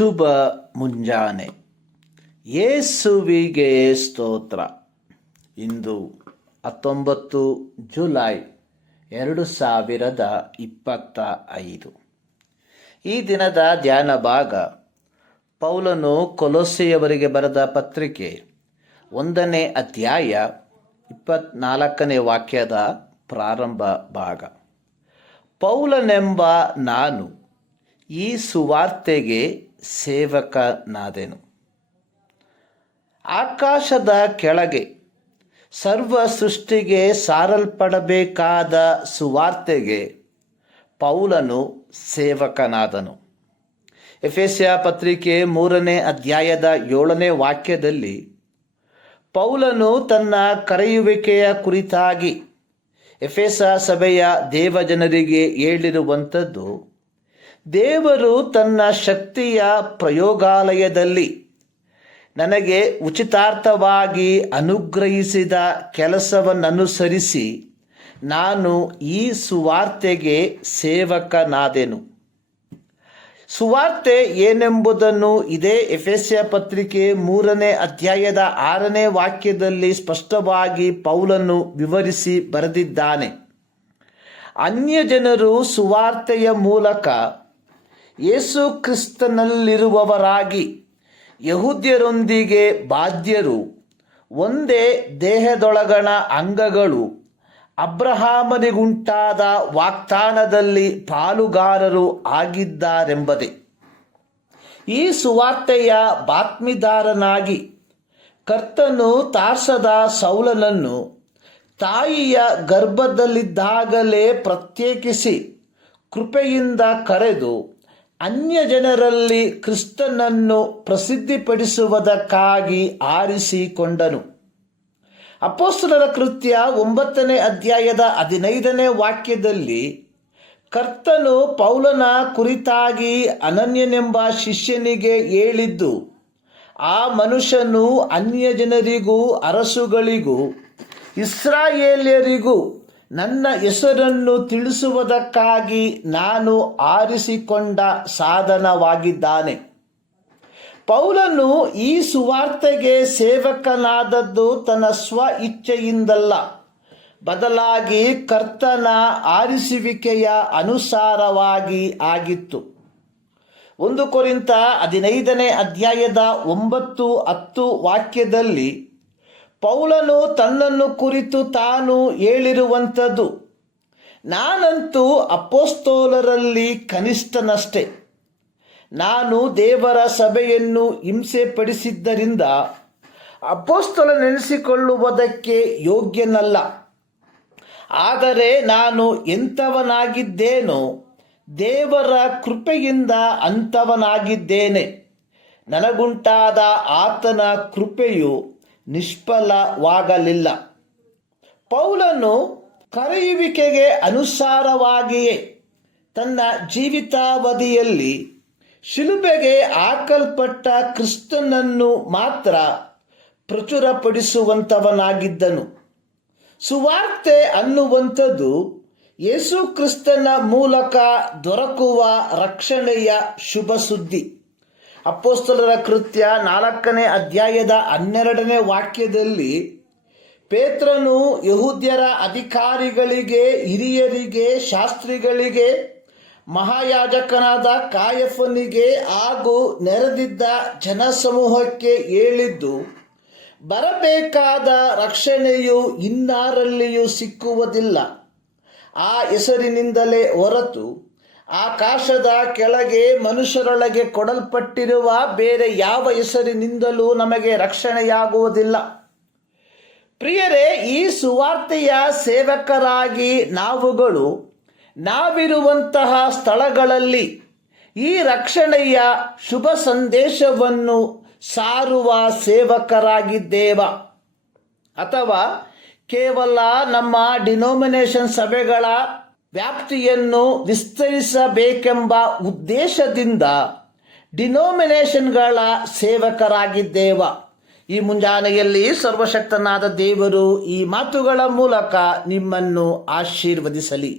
ಶುಭ ಮುಂಜಾನೆ. ಯೇಸುವಿಗೆ ಸ್ತೋತ್ರ. ಇಂದು 19 ಜುಲೈ 2025. ಈ ದಿನದ ಧ್ಯಾನ ಭಾಗ ಪೌಲನು ಕೊಲೊಸ್ಸೆಯವರಿಗೆ ಬರೆದ ಪತ್ರಿಕೆ 1ನೇ ಅಧ್ಯಾಯ 24ನೇ ವಾಕ್ಯದ ಪ್ರಾರಂಭ ಭಾಗ. ಪೌಲನೆಂಬ ನಾನು ಈ ಸುವಾರ್ತೆಗೆ ಸೇವಕನಾದೆನು. ಆಕಾಶದ ಕೆಳಗೆ ಸರ್ವ ಸೃಷ್ಟಿಗೆ ಸಾರಲ್ಪಡಬೇಕಾದ ಸುವಾರ್ತೆಗೆ ಪೌಲನು ಸೇವಕನಾದನು. ಎಫೆಸ್ಯ ಪತ್ರಿಕೆ 3ನೇ ಅಧ್ಯಾಯದ 7ನೇ ವಾಕ್ಯದಲ್ಲಿ ಪೌಲನು ತನ್ನ ಕರೆಯುವಿಕೆಯ ಕುರಿತಾಗಿ ಎಫೆಸ ಸಭೆಯ ದೇವಜನರಿಗೆ ಹೇಳಿರುವಂಥದ್ದು, ದೇವರು ತನ್ನ ಶಕ್ತಿಯ ಪ್ರಯೋಗಾಲಯದಲ್ಲಿ ನನಗೆ ಉಚಿತಾರ್ಥವಾಗಿ ಅನುಗ್ರಹಿಸಿದ ಕೆಲಸವನ್ನನುಸರಿಸಿ ನಾನು ಈ ಸುವಾರ್ತೆಗೆ ಸೇವಕನಾದೆನು. ಸುವಾರ್ತೆ ಏನೆಂಬುದನ್ನು ಇದೇ ಎಫೆಸ್ಯ ಪತ್ರಿಕೆ 3ನೇ ಅಧ್ಯಾಯದ 6ನೇ ವಾಕ್ಯದಲ್ಲಿ ಸ್ಪಷ್ಟವಾಗಿ ಪೌಲನು ವಿವರಿಸಿ ಬರೆದಿದ್ದಾನೆ. ಅನ್ಯ ಜನರು ಸುವಾರ್ತೆಯ ಮೂಲಕ ಯೇಸು ಕ್ರಿಸ್ತನಲ್ಲಿರುವವರಾಗಿ ಯಹೂದ್ಯರೊಂದಿಗೆ ಬಾಧ್ಯರು, ಒಂದೇ ದೇಹದೊಳಗಣ ಅಂಗಗಳು, ಅಬ್ರಹಾಮನಿಗುಂಟಾದ ವಾಗ್ದಾನದಲ್ಲಿ ಪಾಲುಗಾರರು ಆಗಿದ್ದಾರೆಂಬುದೇ. ಈ ಸುವಾರ್ತೆಯ ಬಾತ್ಮೀದಾರನಾಗಿ ಕರ್ತನು ತಾರ್ಸದ ಸೌಲನನ್ನು ತಾಯಿಯ ಗರ್ಭದಲ್ಲಿದ್ದಾಗಲೇ ಪ್ರತ್ಯೇಕಿಸಿ ಕೃಪೆಯಿಂದ ಕರೆದು ಅನ್ಯ ಜನರಲ್ಲಿ ಕ್ರಿಸ್ತನನ್ನು ಪ್ರಸಿದ್ಧಿಪಡಿಸುವುದಕ್ಕಾಗಿ ಆರಿಸಿಕೊಂಡನು. ಅಪೊಸ್ತಲರ ಕೃತ್ಯ 9ನೇ ಅಧ್ಯಾಯದ 15ನೇ ವಾಕ್ಯದಲ್ಲಿ ಕರ್ತನು ಪೌಲನ ಕುರಿತಾಗಿ ಅನನ್ಯನೆಂಬ ಶಿಷ್ಯನಿಗೆ ಹೇಳಿದ್ದು, ಆ ಮನುಷ್ಯನು ಅನ್ಯ ಜನರಿಗೂ ಅರಸುಗಳಿಗೂ ಇಸ್ರಾಯೇಲ್ಯರಿಗೂ ನನ್ನ ಹೆಸರನ್ನು ತಿಳಿಸುವುದಕ್ಕಾಗಿ ನಾನು ಆರಿಸಿಕೊಂಡ ಸಾಧನವಾಗಿದ್ದಾನೆ. ಪೌಲನು ಈ ಸುವಾರ್ತೆಗೆ ಸೇವಕನಾದದ್ದು ತನ್ನ ಸ್ವ ಇಚ್ಛೆಯಿಂದಲ್ಲ, ಬದಲಾಗಿ ಕರ್ತನ ಆರಿಸುವಿಕೆಯ ಅನುಸಾರವಾಗಿ ಆಗಿತ್ತು. 1 ಕೊರಿಂಥ 15ನೇ ಅಧ್ಯಾಯದ 9-10 ವಾಕ್ಯದಲ್ಲಿ ಪೌಲನು ತನ್ನನ್ನು ಕುರಿತು ತಾನು ಹೇಳಿರುವಂಥದ್ದು, ನಾನಂತೂ ಅಪೊಸ್ತಲರಲ್ಲಿ ಕನಿಷ್ಠನಷ್ಟೇ. ನಾನು ದೇವರ ಸಭೆಯನ್ನು ಹಿಂಸೆ ಪಡಿಸಿದ್ದರಿಂದ ಅಪೊಸ್ತಲನೆನಿಸಿಕೊಳ್ಳುವುದಕ್ಕೆ ಯೋಗ್ಯನಲ್ಲ. ಆದರೆ ನಾನು ಎಂಥವನಾಗಿದ್ದೇನೋ ದೇವರ ಕೃಪೆಯಿಂದ ಅಂಥವನಾಗಿದ್ದೇನೆ. ನನಗುಂಟಾದ ಆತನ ಕೃಪೆಯು ನಿಷ್ಫಲವಾಗಲಿಲ್ಲ. ಪೌಲನು ಕರೆಯುವಿಕೆಗೆ ಅನುಸಾರವಾಗಿಯೇ ತನ್ನ ಜೀವಿತಾವಧಿಯಲ್ಲಿ ಶಿಲುಬೆಗೆ ಹಾಕಲ್ಪಟ್ಟ ಕ್ರಿಸ್ತನನ್ನು ಮಾತ್ರ ಪ್ರಚುರಪಡಿಸುವಂಥವನಾಗಿದ್ದನು. ಸುವಾರ್ತೆ ಅನ್ನುವಂಥದ್ದು ಯೇಸು ಕ್ರಿಸ್ತನ ಮೂಲಕ ದೊರಕುವ ರಕ್ಷಣೆಯ ಶುಭ ಸುದ್ದಿ. ಅಪೊಸ್ತಲರ ಕೃತ್ಯ 4ನೇ ಅಧ್ಯಾಯದ 12ನೇ ವಾಕ್ಯದಲ್ಲಿ ಪೇತ್ರನು ಯಹೂದ್ಯರ ಅಧಿಕಾರಿಗಳಿಗೆ, ಹಿರಿಯರಿಗೆ, ಶಾಸ್ತ್ರಿಗಳಿಗೆ, ಮಹಾಯಾಜಕನಾದ ಕಾಯಫನಿಗೆ ಹಾಗೂ ನೆರೆದಿದ್ದ ಜನಸಮೂಹಕ್ಕೆ ಹೇಳಿದ್ದು, ಬರಬೇಕಾದ ರಕ್ಷಣೆಯು ಇನ್ನಾರಲ್ಲಿಯೂ ಸಿಕ್ಕುವುದಿಲ್ಲ. ಆ ಹೆಸರಿನಿಂದಲೇ ಹೊರತು ಆಕಾಶದ ಕೆಳಗೆ ಮನುಷ್ಯರೊಳಗೆ ಕೊಡಲ್ಪಟ್ಟಿರುವ ಬೇರೆ ಯಾವ ಹೆಸರಿನಿಂದಲೂ ನಮಗೆ ರಕ್ಷಣೆಯಾಗುವುದಿಲ್ಲ. ಪ್ರಿಯರೇ, ಈ ಸುವಾರ್ತೆಯ ಸೇವಕರಾಗಿ ನಾವಿರುವಂತಹ ಸ್ಥಳಗಳಲ್ಲಿ ಈ ರಕ್ಷಣೆಯ ಶುಭ ಸಂದೇಶವನ್ನು ಸಾರುವ ಸೇವಕರಾಗಿದ್ದೇವ, ಅಥವಾ ಕೇವಲ ನಮ್ಮ ಡಿನೋಮಿನೇಷನ್ ಸಭೆಗಳ ವ್ಯಾಪ್ತಿಯನ್ನು ವಿಸ್ತರಿಸಬೇಕೆಂಬ ಉದ್ದೇಶದಿಂದ ಡಿನೋಮಿನೇಷನ್ಗಳ ಸೇವಕರಾಗಿದ್ದೇವ? ಈ ಮುಂಜಾನೆಯಲ್ಲಿ ಸರ್ವಶಕ್ತನಾದ ದೇವರು ಈ ಮಾತುಗಳ ಮೂಲಕ ನಿಮ್ಮನ್ನು ಆಶೀರ್ವದಿಸಲಿ.